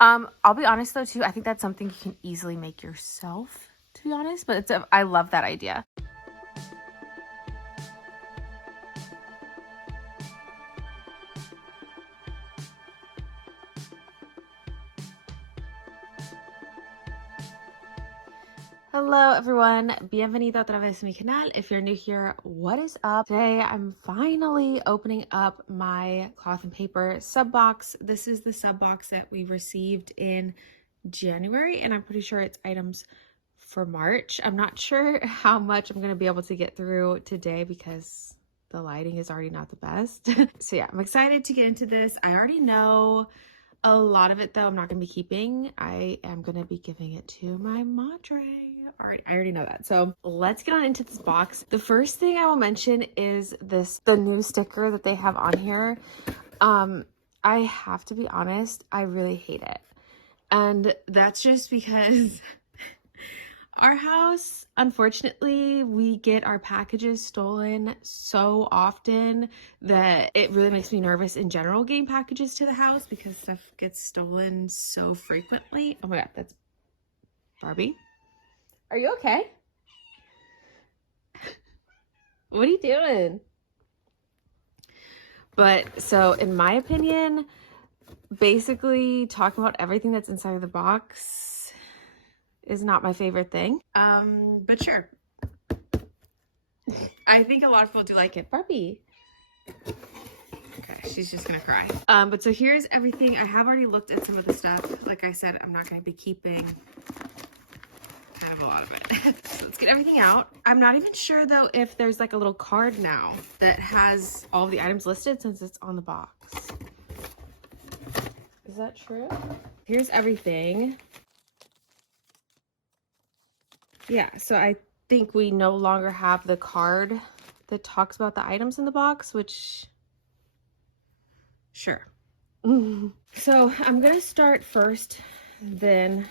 I'll be honest though too, I think that's something you can easily make yourself, to be honest, but I love that idea. Hello everyone, bienvenido otra vez a mi canal. If you're new here, what is up? Today I'm finally opening up my cloth and paper sub box. This is the sub box that we received in January, and I'm pretty sure it's items for March. I'm not sure how much I'm going to be able to get through today because the lighting is already not the best. So yeah, I'm excited to get into this. I already know a lot of it though I'm not going to be keeping. I am going to be giving it to my madre. I already know that. So let's get on into this box. The first thing I will mention is the new sticker that they have on here. I have to be honest, I really hate it. And that's just because our house, unfortunately, we get our packages stolen so often that it really makes me nervous in general getting packages to the house because stuff gets stolen so frequently. Oh my God, that's Barbie. Are you okay? What are you doing? But so in my opinion, basically talking about everything that's inside of the box is not my favorite thing. But sure. I think a lot of people do like it. Barbie. Okay, she's just gonna cry. But so here's everything. I have already looked at some of the stuff. Like I said, I'm not gonna be keeping kind of a lot of it. So let's get everything out. I'm not even sure though if there's like a little card now that has all the items listed since it's on the box. Is that true? Here's everything. Yeah, so I think we no longer have the card that talks about the items in the box, which sure. So I'm gonna start first then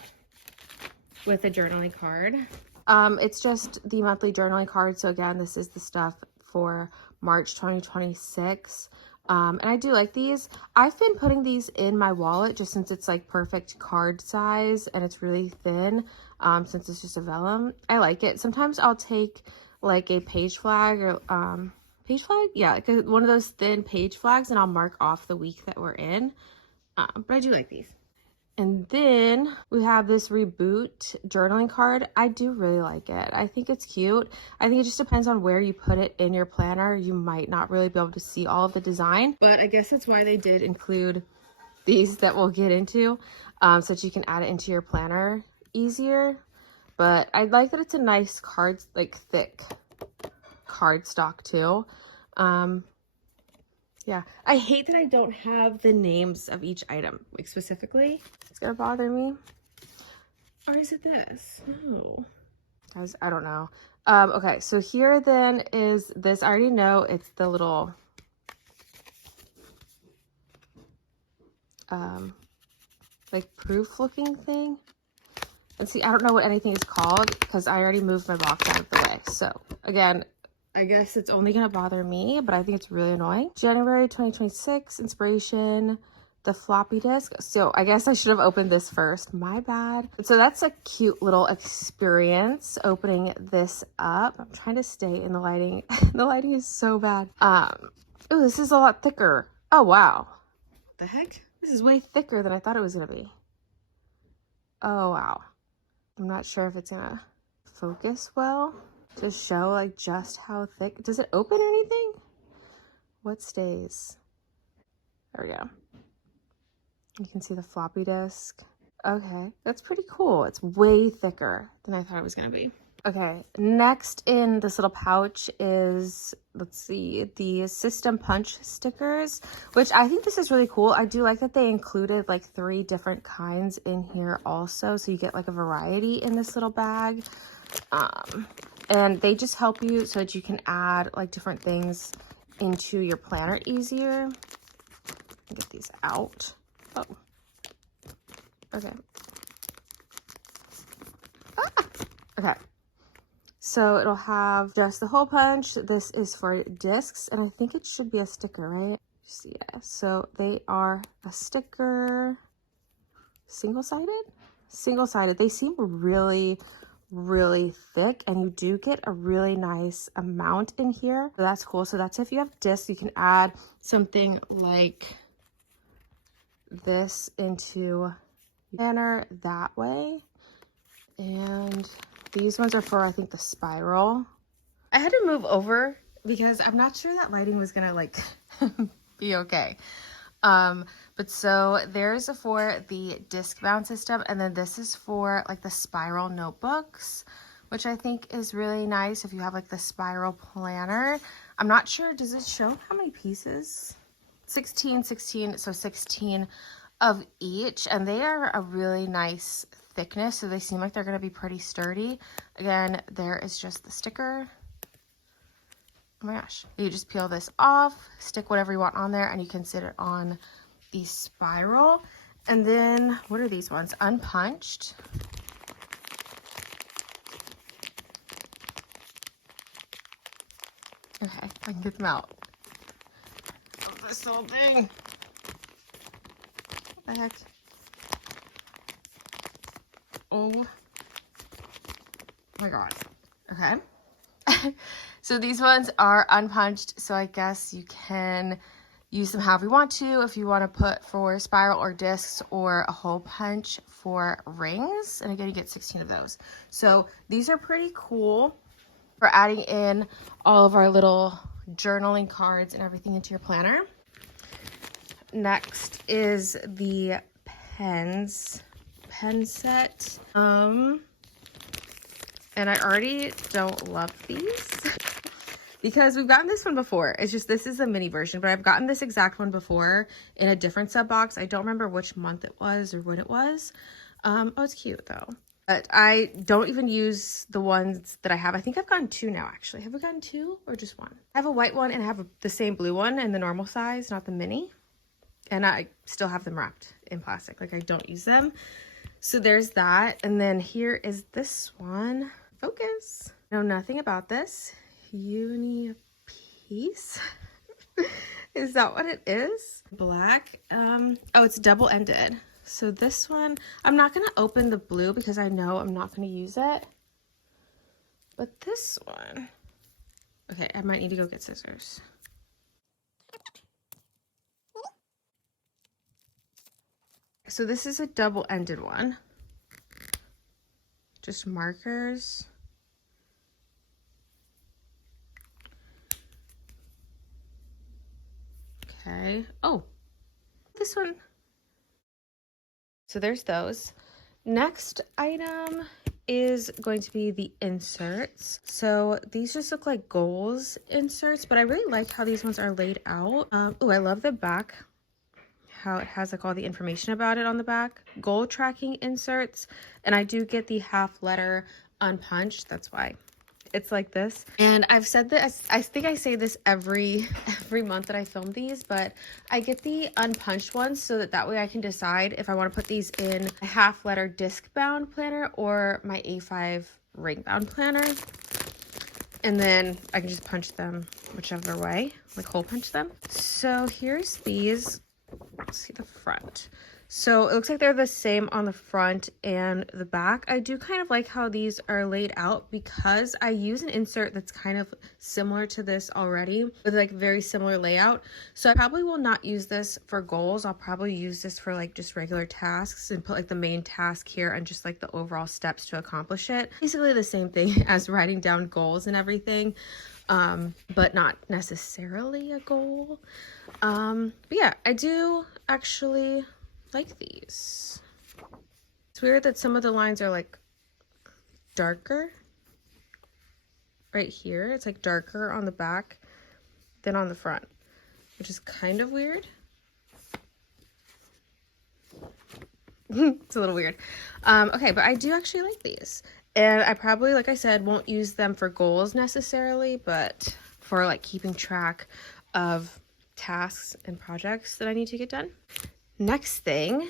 with the journaling card. It's just the monthly journaling card. So again, this is the stuff for March 2026. And I do like these. I've been putting these in my wallet just since it's like perfect card size and it's really thin. Since it's just a vellum, I like it. Sometimes I'll take like a page flag or page flag, yeah, like one of those thin page flags, and I'll mark off the week that we're in. But I do like these. And then we have this reboot journaling card. I do really like it. I think it's cute. I think it just depends on where you put it in your planner. You might not really be able to see all of the design, but I guess that's why they did include these that we'll get into, so that you can add it into your planner easier. But I like that it's a nice card, like thick cardstock too. Yeah, I hate that I don't have the names of each item, like specifically. It's gonna bother me. Or is it this? No. Guys, I don't know. Okay, so here then is this. I already know it's the little like proof looking thing. And see, I don't know what anything is called because I already moved my box out of the way. So again, I guess it's only gonna bother me, but I think it's really annoying. January 2026 inspiration, the floppy disk. So I guess I should have opened this first. My bad. So that's a cute little experience opening this up. I'm trying to stay in the lighting. The lighting is so bad. Oh, this is a lot thicker. Oh wow. What the heck? This is way thicker than I thought it was gonna be. Oh wow. I'm not sure if it's gonna focus well to show like just how thick. Does it open anything? What stays? There we go. You can see the floppy disk. Okay, that's pretty cool. It's way thicker than I thought it was gonna be. Okay, next in this little pouch is, let's see, the System Punch stickers, which I think this is really cool. I do like that they included like 3 different kinds in here also, so you get like a variety in this little bag. And they just help you so that you can add like different things into your planner easier. Get these out. Oh, okay. Ah! Okay. So it'll have just the hole punch. This is for discs, and I think it should be a sticker, right? Yeah, so they are a sticker. single-sided. Single-sided. They seem really, really thick, and you do get a really nice amount in here. So that's cool. So that's if you have discs, you can add something like this into planner that way. And these ones are for, I think, the spiral. I had to move over because I'm not sure that lighting was gonna like be okay. But so there's for the disc bound system, and then this is for like the spiral notebooks, which I think is really nice if you have like the spiral planner. I'm not sure, does it show how many pieces? 16, so 16 of each, and they are a really nice thickness, so they seem like they're going to be pretty sturdy. Again, there is just the sticker. Oh my gosh, you just peel this off, stick whatever you want on there, and you can sit it on the spiral. And then what are these ones? Unpunched. Okay, I can get them out. Oh, this whole thing. What the heck? Oh my god. Okay. So these ones are unpunched, so I guess you can use them however you want to. If you want to put for spiral or discs, or a hole punch for rings. And again, you get 16 of those. So these are pretty cool for adding in all of our little journaling cards and everything into your planner. Next is the pen set. And I already don't love these because we've gotten this one before. It's just, this is a mini version, but I've gotten this exact one before in a different sub box. I don't remember which month it was or when it was. Oh, it's cute though. But I don't even use the ones that I have. I think I've gotten two now, actually. Have we gotten two or just one? I have a white one and I have the same blue one in the normal size, not the mini. And I still have them wrapped in plastic. Like, I don't use them. So there's that. And then here is this one. Focus. I know nothing about this. Uni piece. Is that what it is? Black. Oh, it's double-ended. So this one, I'm not going to open the blue because I know I'm not going to use it. But this one, okay, I might need to go get scissors. So this is a double-ended one. Just markers. Okay. Oh, this one. So there's those. Next item is going to be the inserts. So these just look like goals inserts, but I really like how these ones are laid out. Oh, I love the back, how it has like all the information about it on the back. Goal tracking inserts, and I do get the half letter unpunched. That's why it's like this. And I've said this, I think I say this every month that I film these, but I get the unpunched ones so that way I can decide if I want to put these in a half letter disc bound planner or my A5 ring bound planner. And then I can just punch them whichever way, like hole punch them. So here's these. Let's see the front. So it looks like they're the same on the front and the back. I do kind of like how these are laid out because I use an insert that's kind of similar to this already with like very similar layout. So I probably will not use this for goals. I'll probably use this for like just regular tasks and put like the main task here and just like the overall steps to accomplish it. Basically the same thing as writing down goals and everything, but not necessarily a goal. But yeah, I do actually like these. It's weird that some of the lines are like darker right here. It's like darker on the back than on the front, which is kind of weird. It's a little weird. Okay, but I do actually like these. And I probably, like I said, won't use them for goals necessarily, but for like keeping track of tasks and projects that I need to get done. Next thing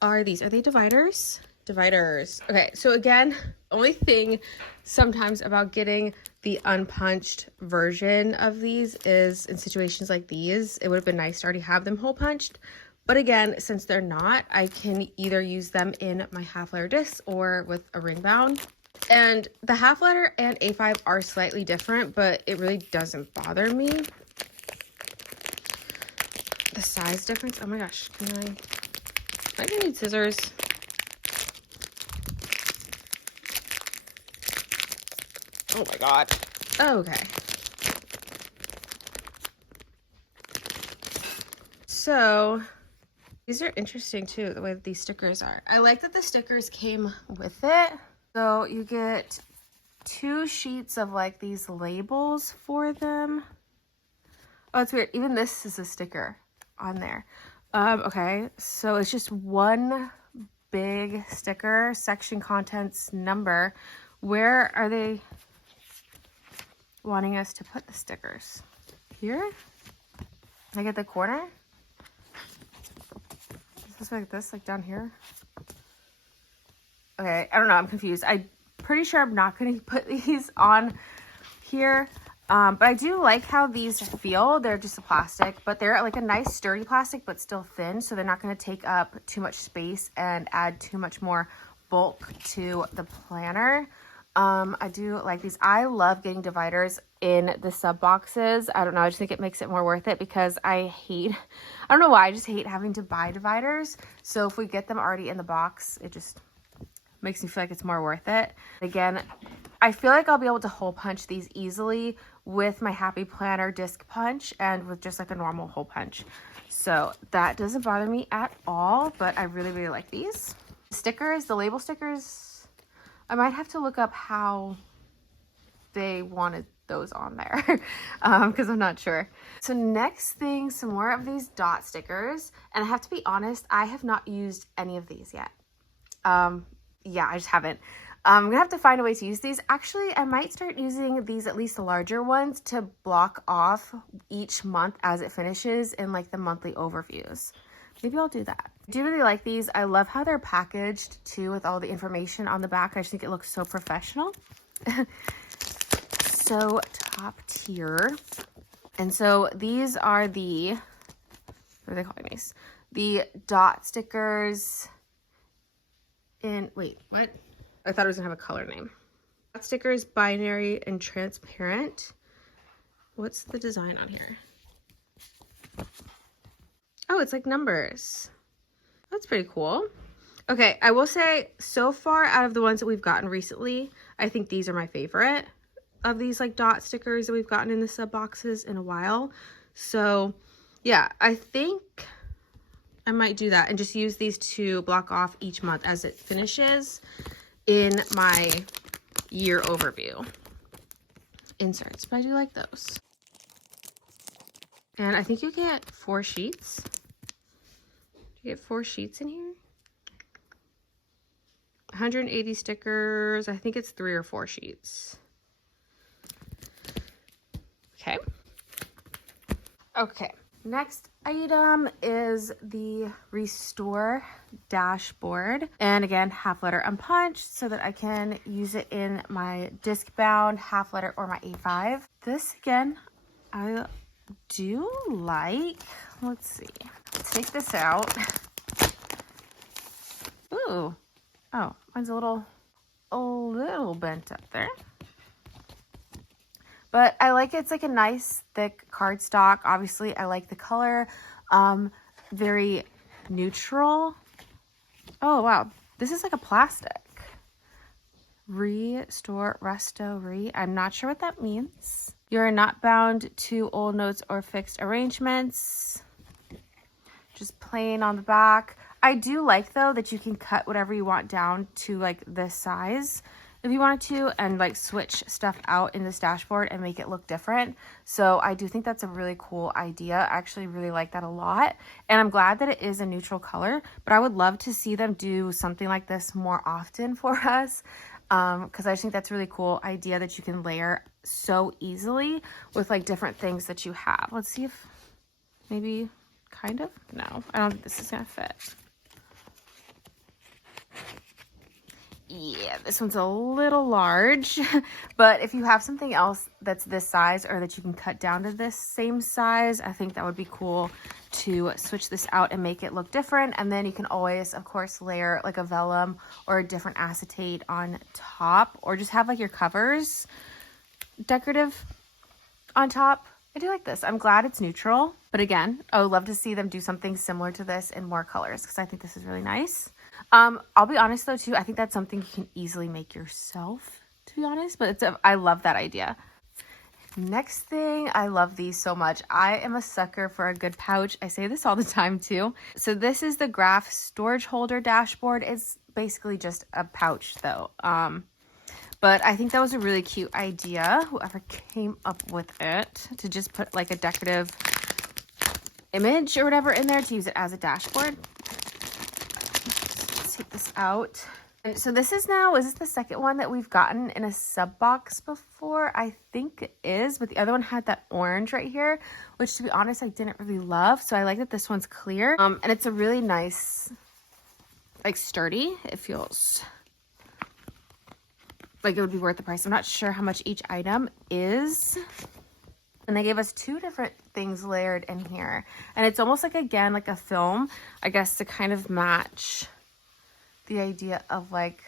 are these. Are they dividers? Dividers. Okay, so again, only thing sometimes about getting the unpunched version of these is in situations like these, it would have been nice to already have them hole punched, But again, since they're not, I can either use them in my half letter discs or with a ring bound. And the half letter and A5 are slightly different, but it really doesn't bother me. The size difference, oh my gosh, I do need scissors. Oh my god. Okay. So these are interesting too, the way that these stickers are. I like that the stickers came with it. So you get 2 sheets of like these labels for them. Oh, it's weird. Even this is a sticker on there. Okay, so it's just one big sticker, section contents number. Where are they wanting us to put the stickers? Here? Like at the corner? Is this like this, like down here? Okay, I don't know, I'm confused. I'm pretty sure I'm not going to put these on here. But I do like how these feel. They're just a plastic, but they're like a nice sturdy plastic, but still thin. So they're not going to take up too much space and add too much more bulk to the planner. I do like these. I love getting dividers in the sub boxes. I don't know. I just think it makes it more worth it because I don't know why. I just hate having to buy dividers. So if we get them already in the box, it just makes me feel like it's more worth it. Again, I feel like I'll be able to hole punch these easily with my Happy Planner disc punch and with just like a normal hole punch. So that doesn't bother me at all, but I really, really like these. Stickers, the label stickers, I might have to look up how they wanted those on there because I'm not sure. So next thing, some more of these dot stickers. And I have to be honest, I have not used any of these yet. Yeah, I just haven't. I'm gonna have to find a way to use these. Actually, I might start using these, at least the larger ones, to block off each month as it finishes in like the monthly overviews. Maybe I'll do that. I do really like these. I love how they're packaged too with all the information on the back. I just think it looks so professional. So top tier. And so these are the, what are they calling these? The dot stickers in, wait, what? I thought it was gonna have a color name. Dot stickers, binary and transparent. What's the design on here? Oh, it's like numbers. That's pretty cool. Okay, I will say so far out of the ones that we've gotten recently, I think these are my favorite of these like dot stickers that we've gotten in the sub boxes in a while. So yeah, I think I might do that and just use these to block off each month as it finishes in my year overview inserts, but I do like those. And I think you get 4 sheets. You get 4 sheets in here. 180 stickers. I think it's 3 or 4 sheets. Okay. Okay. Next item is the Restore dashboard. And again, half letter unpunched so that I can use it in my disc bound half letter or my A5. This again, I do like. Let's see. Take this out. Ooh. Oh, mine's a little bent up there. But I like it's like a nice thick cardstock. Obviously, I like the color. Very neutral. Oh, wow. This is like a plastic. Restore, I'm not sure what that means. You're not bound to old notes or fixed arrangements. Just plain on the back. I do like, though, that you can cut whatever you want down to like this size if you wanted to, and like switch stuff out in this dashboard and make it look different. So I do think that's a really cool idea. I actually really like that a lot. And I'm glad that it is a neutral color, but I would love to see them do something like this more often for us. Because I just think that's a really cool idea that you can layer so easily with like different things that you have. Let's see if maybe kind of, no, I don't think this is gonna fit. Yeah, this one's a little large, but if you have something else that's this size or that you can cut down to this same size, I think that would be cool to switch this out and make it look different. And then you can always, of course, layer like a vellum or a different acetate on top, or just have like your covers decorative on top. I do like this. I'm glad it's neutral, but again, I would love to see them do something similar to this in more colors because I think this is really nice. I'll be honest though too, I think that's something you can easily make yourself, to be honest, but I love that idea. Next thing, I love these so much. I am a sucker for a good pouch. I say this all the time too. So this is the Graph storage holder dashboard. It's basically just a pouch though. But I think that was a really cute idea, whoever came up with it, to just put like a decorative image or whatever in there to use it as a dashboard. Let's take this out. And so this is this the second one that we've gotten in a sub box before? I think it is, but the other one had that orange right here, which to be honest, I didn't really love. So I like that this one's clear. And it's a really nice, like sturdy. It feels like it would be worth the price. I'm not sure how much each item is. And they gave us two different things layered in here. And it's almost like, again, like a film, I guess, to kind of match the idea of like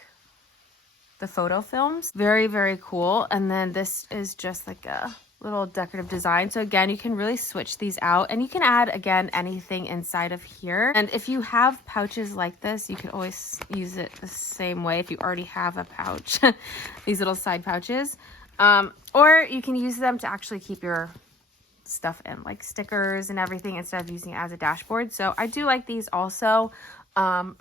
the photo films. Very, very cool. And then this is just like a little decorative design. So again, you can really switch these out and you can add, again, anything inside of here. And if you have pouches like this, you can always use it the same way if you already have a pouch, these little side pouches. Or you can use them to actually keep your stuff in, like stickers and everything, instead of using it as a dashboard. So I do like these also. I've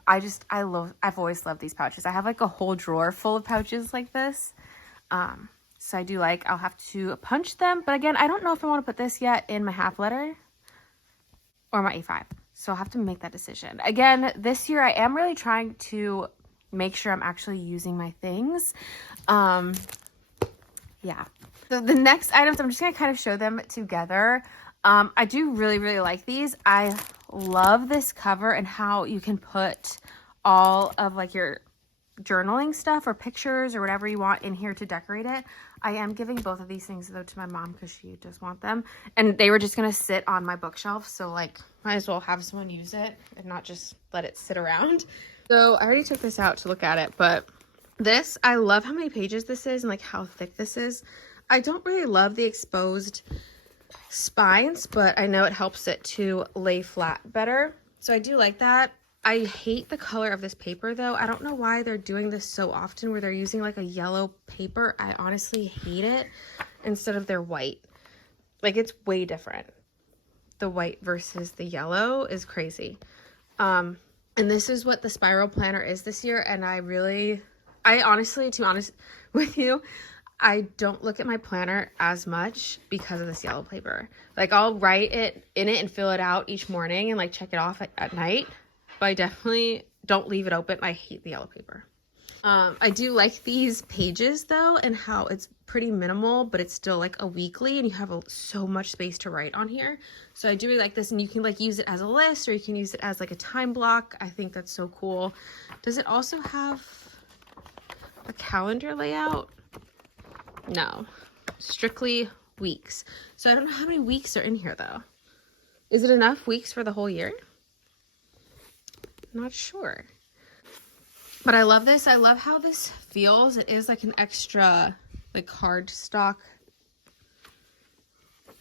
always loved these pouches. I have like a whole drawer full of pouches like this. So I'll have to punch them. But again, I don't know if I want to put this yet in my half letter or my A5. So I'll have to make that decision. Again, this year I am really trying to make sure I'm actually using my things. Yeah. So the next items, I'm just going to kind of show them together. I do really, really like these. I love this cover and how you can put all of like your journaling stuff or pictures or whatever you want in here to decorate it. I am giving both of these things though to my mom because she does want them, and they were just gonna sit on my bookshelf, so like might as well have someone use it and not just let it sit around. So I already took this out to look at it, but this, I love how many pages this is and like how thick this is. I don't really love the exposed spines, but I know it helps it to lay flat better, so I do like that. I hate the color of this paper though. I don't know why they're doing this so often where they're using like a yellow paper. I honestly hate it instead of their white. Like, it's way different. The white versus the yellow is crazy. And this is what the spiral planner is this year, and I honestly, to be honest with you, I don't look at my planner as much because of this yellow paper. Like, I'll write it in it and fill it out each morning and like check it off at night. But I definitely don't leave it open. I hate the yellow paper. I do like these pages though, and how it's pretty minimal, but it's still like a weekly and you have so much space to write on here. So I do really like this, and you can like use it as a list, or you can use it as like a time block. I think that's so cool. Does it also have a calendar layout? No, strictly weeks. So I don't know how many weeks are in here though. Is it enough weeks for the whole year? Not sure, but I love this. I love how this feels. It is like an extra like cardstock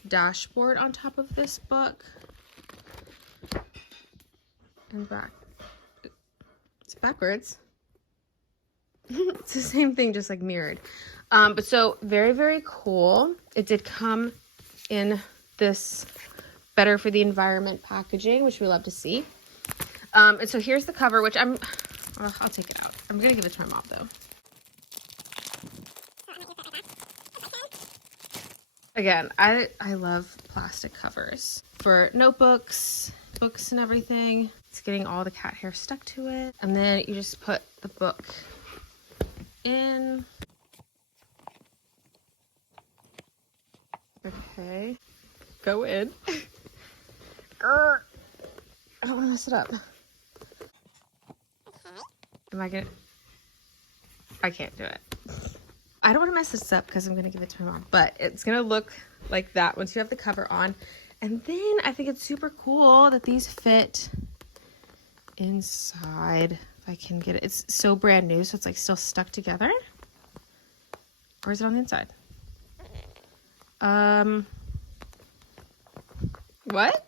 dashboard on top of this book. And back, it's backwards. It's the same thing, just like mirrored. But so very, very cool. It did come in this better for the environment packaging, which we love to see. And so here's the cover, which I'll take it out. I'm going to give it to my mom though. Again, I love plastic covers for notebooks, books and everything. It's getting all the cat hair stuck to it. And then you just put the book in. Okay. Go in. I don't want to mess it up. I can't do it. I don't want to mess this up because I'm going to give it to my mom, but it's going to look like that once you have the cover on. And then I think it's super cool that these fit inside. If I can get it. It's so brand new, so it's like still stuck together. Or is it on the inside? What?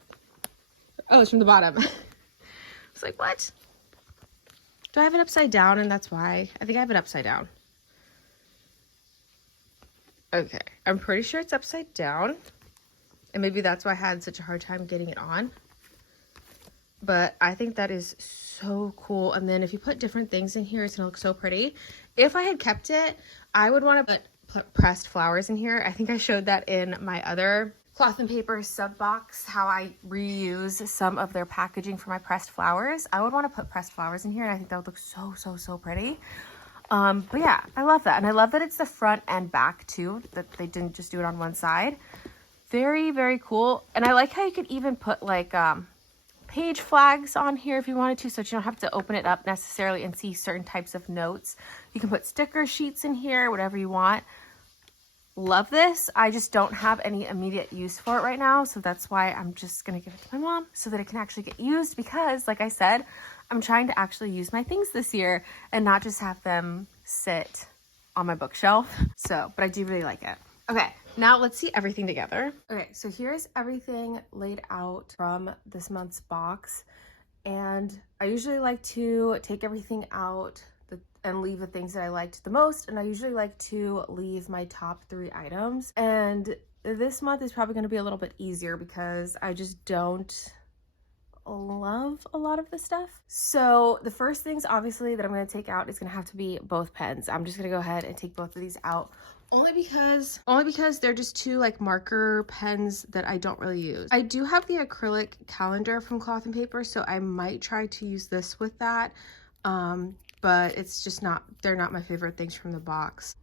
Oh, it's from the bottom. It's like, what? Do I have it upside down and that's why? I think I have it upside down. Okay, I'm pretty sure it's upside down. And maybe that's why I had such a hard time getting it on. But I think that is so cool. And then if you put different things in here, it's gonna look so pretty. If I had kept it, I would want to put pressed flowers in here. I think I showed that in my other cloth and paper sub box, how I reuse some of their packaging for my pressed flowers. I would want to put pressed flowers in here, and I think that would look so, so, so pretty. But yeah, I love that. And I love that it's the front and back too, that they didn't just do it on one side. Very, very cool. And I like how you could even put like page flags on here if you wanted to, so that you don't have to open it up necessarily and see certain types of notes. You can put sticker sheets in here, whatever you want. Love this. I just don't have any immediate use for it right now, so that's why I'm just gonna give it to my mom so that it can actually get used, because like I said, I'm trying to actually use my things this year and not just have them sit on my bookshelf. So, but I do really like it. Okay, now let's see everything together. Okay, so here's everything laid out from this month's box, and I usually like to take everything out and leave the things that I liked the most, and I usually like to leave my top 3 items. And this month is probably going to be a little bit easier because I just don't love a lot of the stuff. So the first things obviously that I'm going to take out is going to have to be both pens. I'm just going to go ahead and take both of these out. Only because they're just 2 like marker pens that I don't really use. I do have the acrylic calendar from Cloth and Paper, so I might try to use this with that. But it's just they're not my favorite things from the box.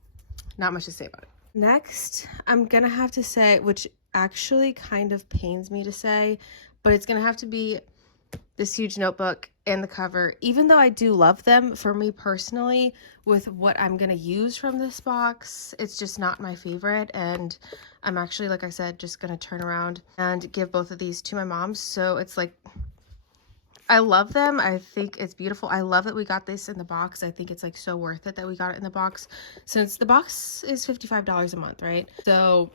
Not much to say about it. Next, I'm gonna have to say, which actually kind of pains me to say, but it's gonna have to be this huge notebook and the cover. Even though I do love them, for me personally, with what I'm gonna use from this box, it's just not my favorite. And I'm actually, like I said, just gonna turn around and give both of these to my mom. So it's like, I love them. I think it's beautiful. I love that we got this in the box. I think it's like so worth it that we got it in the box, since the box is $55 a month, right? So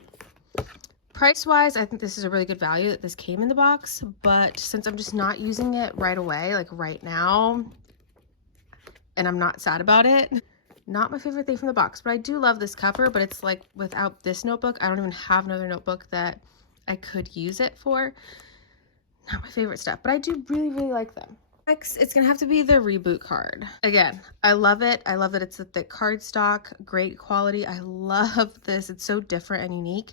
price wise, I think this is a really good value that this came in the box. But since I'm just not using it right away, like right now, and I'm not sad about it, not my favorite thing from the box. But I do love this cover, but it's like without this notebook, I don't even have another notebook that I could use it for. Not my favorite stuff, but I do really, really like them. Next, it's gonna have to be the Reboot card. Again, I love it. I love that it's a thick cardstock, great quality. I love this. It's so different and unique,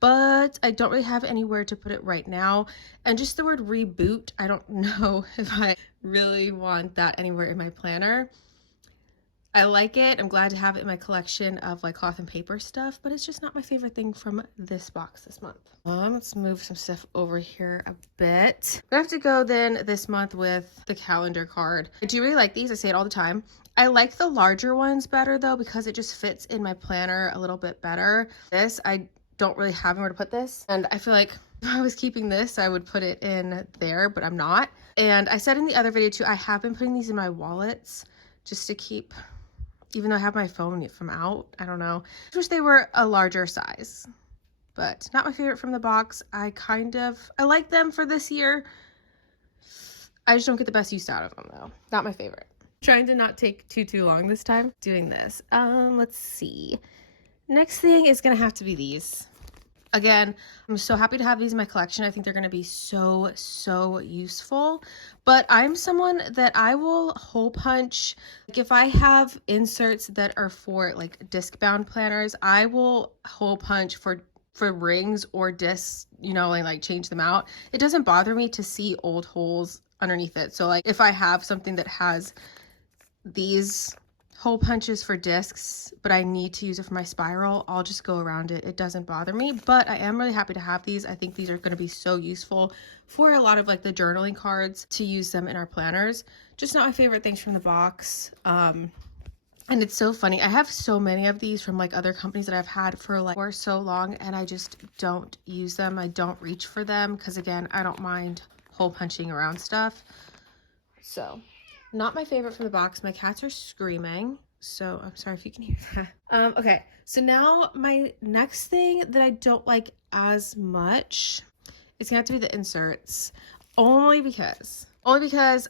but I don't really have anywhere to put it right now. And just the word Reboot, I don't know if I really want that anywhere in my planner. I like it. I'm glad to have it in my collection of like cloth and paper stuff, but it's just not my favorite thing from this box this month. Let's move some stuff over here a bit. I have to go then this month with the calendar card. I do really like these. I say it all the time. I like the larger ones better though, because it just fits in my planner a little bit better. This, I don't really have anywhere to put this. And I feel like if I was keeping this, I would put it in there, but I'm not. And I said in the other video too, I have been putting these in my wallets just to keep, even though I have my phone from out, I don't know. I wish they were a larger size, but not my favorite from the box. I like them for this year. I just don't get the best use out of them though. Not my favorite. Trying to not take too long this time doing this. Let's see. Next thing is gonna have to be these. Again, I'm so happy to have these in my collection. I think they're going to be so, so useful. But I'm someone that I will hole punch. Like if I have inserts that are for like disc bound planners, I will hole punch for rings or discs, you know, and like change them out. It doesn't bother me to see old holes underneath it. So like if I have something that has these hole punches for discs, but I need to use it for my spiral, I'll just go around it. It doesn't bother me, but I am really happy to have these. I think these are going to be so useful for a lot of like the journaling cards, to use them in our planners. Just not my favorite things from the box. And it's so funny. I have so many of these from like other companies that I've had for like for so long, and I just don't use them. I don't reach for them because again, I don't mind hole punching around stuff. So not my favorite from the box. My cats are screaming, so I'm sorry if you can hear that. Okay, so now my next thing that I don't like as much is gonna have to be the inserts, only because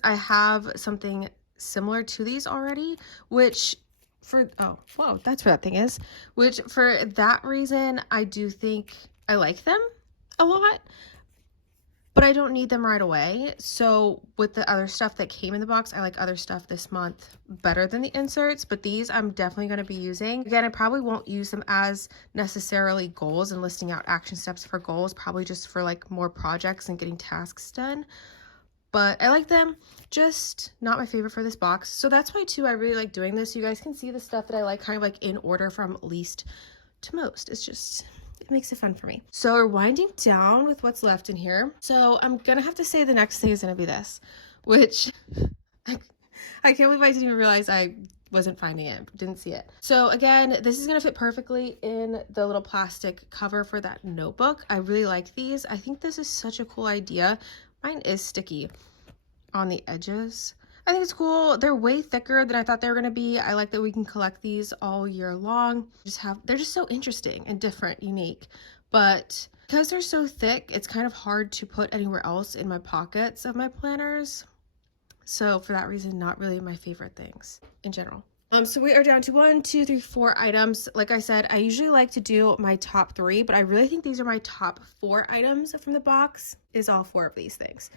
I have something similar to these already, which for, oh, whoa, that's where that thing is, which for that reason, I do think I like them a lot, but I don't need them right away. So with the other stuff that came in the box, I like other stuff this month better than the inserts, but these I'm definitely going to be using. Again, I probably won't use them as necessarily goals and listing out action steps for goals, probably just for like more projects and getting tasks done. But I like them, just not my favorite for this box. So that's why too I really like doing this. You guys can see the stuff that I like kind of like in order from least to most. It's just, it makes it fun for me. So we're winding down with what's left in here. So I'm gonna have to say the next thing is gonna be this, which I can't believe I didn't even realize I wasn't finding it, didn't see it. So again, this is gonna fit perfectly in the little plastic cover for that notebook. I really like these. I think this is such a cool idea. Mine is sticky on the edges. I think it's cool. They're way thicker than I thought they were gonna be. I like that we can collect these all year long. They're just so interesting and different, unique. But because they're so thick, it's kind of hard to put anywhere else in my pockets of my planners. So for that reason, not really my favorite things in general. So we are down to 1, 2, 3, 4 items. Like I said, I usually like to do my top 3, but I really think these are my top 4 items from the box, is all 4 of these things.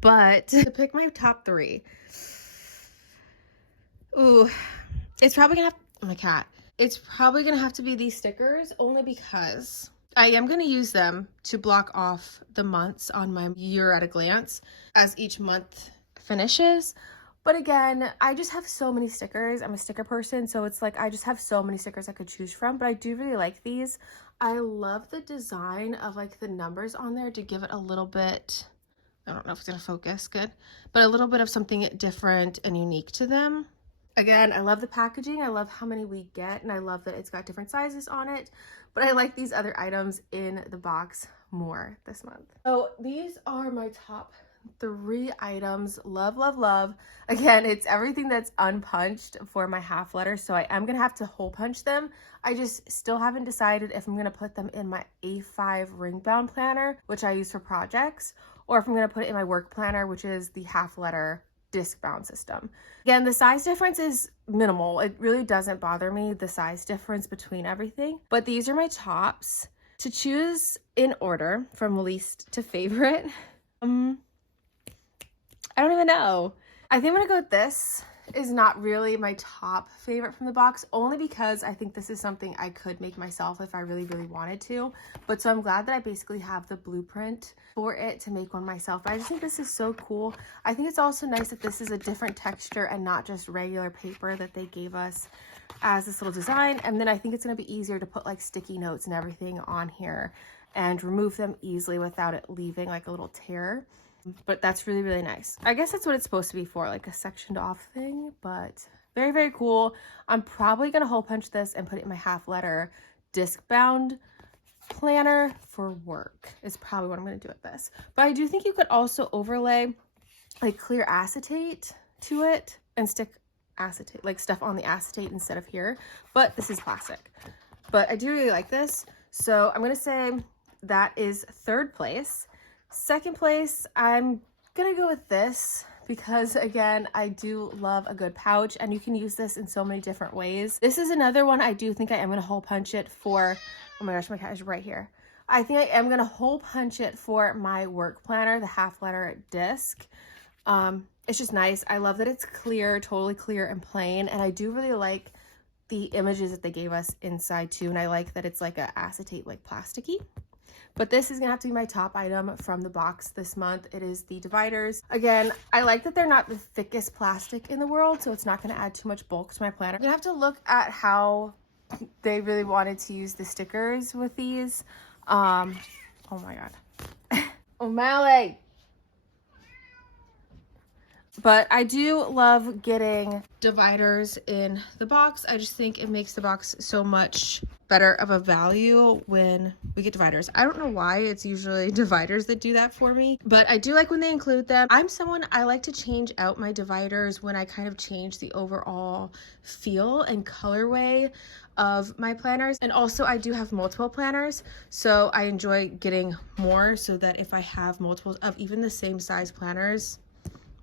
But to pick my top 3, ooh, it's probably gonna have, oh, my cat. It's probably gonna have to be these stickers, only because I am gonna use them to block off the months on my year at a glance as each month finishes. But again, I just have so many stickers. I'm a sticker person, so it's like I just have so many stickers I could choose from, but I do really like these. I love the design of like the numbers on there to give it a little bit, I don't know if it's gonna focus good, but a little bit of something different and unique to them. Again, I love the packaging. I love how many we get, and I love that it's got different sizes on it, but I like these other items in the box more this month. So these are my top 3 items. Love, love, love. Again, it's everything that's unpunched for my half letter, so I am gonna have to hole punch them. I just still haven't decided if I'm gonna put them in my A5 ring bound planner, which I use for projects, or if I'm gonna put it in my work planner, which is the half letter disc bound system. Again, the size difference is minimal. It really doesn't bother me, the size difference between everything, but these are my tops. To choose in order from least to favorite, I don't even know. I think I'm gonna go with this. Is not really my top favorite from the box, only because I think this is something I could make myself if I really, really wanted to. But so I'm glad that I basically have the blueprint for it to make one myself. But I just think this is so cool. I think it's also nice that this is a different texture and not just regular paper that they gave us as this little design. And then I think it's gonna be easier to put like sticky notes and everything on here and remove them easily without it leaving like a little tear. But that's really, really nice. I guess that's what it's supposed to be for, like a sectioned off thing, but very, very cool. I'm probably gonna hole punch this and put it in my half letter disc bound planner for work is probably what I'm gonna do with this. But I do think you could also overlay like clear acetate to it and stick acetate, like stuff on the acetate instead of here, but this is plastic. But I do really like this. So I'm gonna say that is 3rd place. 2nd place, I'm gonna go with this because again, I do love a good pouch and you can use this in so many different ways. This is another one I do think I am gonna hole punch it for, oh my gosh, my cat is right here. I think I am gonna hole punch it for my work planner, the half letter disc. It's just nice. I love that it's clear, totally clear and plain, and I do really like the images that they gave us inside too, and I like that it's like a acetate, like plasticky. But this is gonna have to be my top item from the box this month. It is the dividers. Again, I like that they're not the thickest plastic in the world, so it's not gonna add too much bulk to my planner. I'm gonna have to look at how they really wanted to use the stickers with these. Oh my God. O'Malley. But I do love getting dividers in the box. I just think it makes the box so much better of a value when we get dividers. I don't know why it's usually dividers that do that for me, but I do like when they include them. I'm someone, I like to change out my dividers when I kind of change the overall feel and colorway of my planners. And also I do have multiple planners, so I enjoy getting more so that if I have multiples of even the same size planners,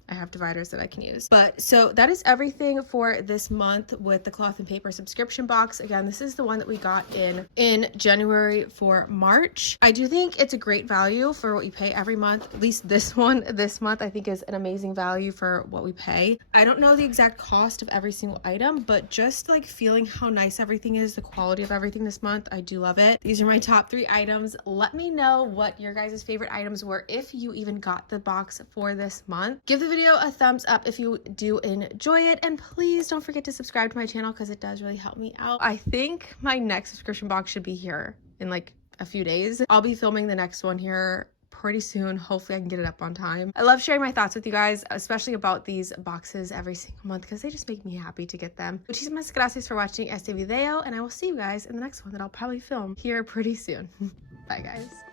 I have dividers that I can use. But so that is everything for this month with the cloth and paper subscription box. Again, this is the one that we got in January for March. I do think it's a great value for what you pay every month. At least this one this month I think is an amazing value for what we pay. I don't know the exact cost of every single item, but just like feeling how nice everything is, the quality of everything this month, I do love it. These are my top 3 items. Let me know what your guys' favorite items were if you even got the box for this month. Give the video a thumbs up if you do enjoy it, and please don't forget to subscribe to my channel because it does really help me out. I think my next subscription box should be here in like a few days. I'll be filming the next one here pretty soon. Hopefully I can get it up on time. I love sharing my thoughts with you guys, especially about these boxes every single month because they just make me happy to get them. Muchísimas gracias for watching este video, and I will see you guys in the next one that I'll probably film here pretty soon. Bye guys.